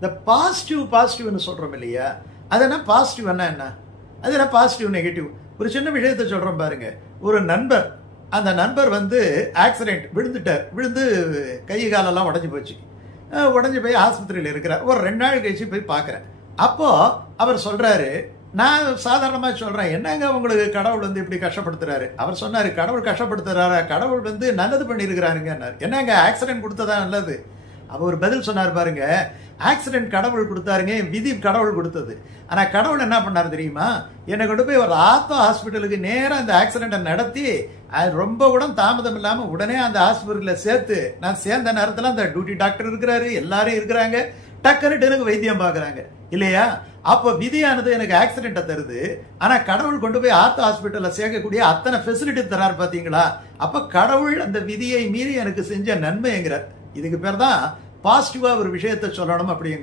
இந்த பாசிட்டிவ்னு சொல்றோம் இல்லையா, அது என்ன பாசிட்டிவ் என்ன, அது என்ன பாசிட்டிவ் நெகட்டிவ். ஒரு சின்ன விஷயத்த சொல்றோம் பாருங்க. ஒரு நண்பர், அந்த நண்பர் வந்து ஆக்சிடென்ட், விழுந்துட்டார். விழுந்து கை காலெல்லாம் உடஞ்சி போச்சு. உடஞ்சி போய் ஆஸ்பத்திரியில் இருக்கிறார். ஒரு 2 நாள் கழிச்சு போய் பார்க்குறேன். அப்போ அவர் சொல்றாரு, நான் சாதாரணமாக சொல்றேன், என்னங்க உங்களுக்கு கடவுள் வந்து இப்படி கஷ்டப்படுத்துறாரு. அவர் சொன்னாரு, கடவுள் கஷ்டப்படுத்துறாரா, கடவுள் வந்து நல்லது பண்ணியிருக்கிறாருங்க. என்னங்க ஆக்சிடென்ட் கொடுத்ததா நல்லது. அவர் ஒரு பதில் சொன்னார் பாருங்க, ஆக்சிடென்ட் கடவுள் கொடுத்தாருங்க, விதி கடவுள் கொடுத்தது. ஆனா கடவுள் என்ன பண்ணாரு தெரியுமா, என்னை கொண்டு போய் ஒரு ஆத்தோ ஹாஸ்பிட்டலுக்கு நேரம் அந்த ஆக்சிடென்ட்டை நடத்தி, அது ரொம்ப கூட தாமதம் இல்லாம உடனே அந்த ஹாஸ்பிட்டல்ல சேர்த்து, நான் சேர்ந்த நேரத்தில் அந்த டியூட்டி டாக்டர் இருக்கிறாரு, எல்லாரும் இருக்கிறாங்க, டக்குன்னு எனக்கு வைத்தியம் பாக்குறாங்க இல்லையா. அப்போ விதியானது எனக்கு ஆக்சிடென்ட்டை தருது, ஆனா கடவுள் கொண்டு போய் ஆர்த்தோ ஹாஸ்பிட்டல்ல சேர்க்கக்கூடிய அத்தனை ஃபெசிலிட்டி தராரு பாத்தீங்களா. அப்ப கடவுள் அந்த விதியை மீறி எனக்கு செஞ்ச நன்மைங்கிறார். இதுக்கு பேர் தான் பாசிட்டிவா ஒரு விஷயத்தை சொல்லணும் அப்படிங்க.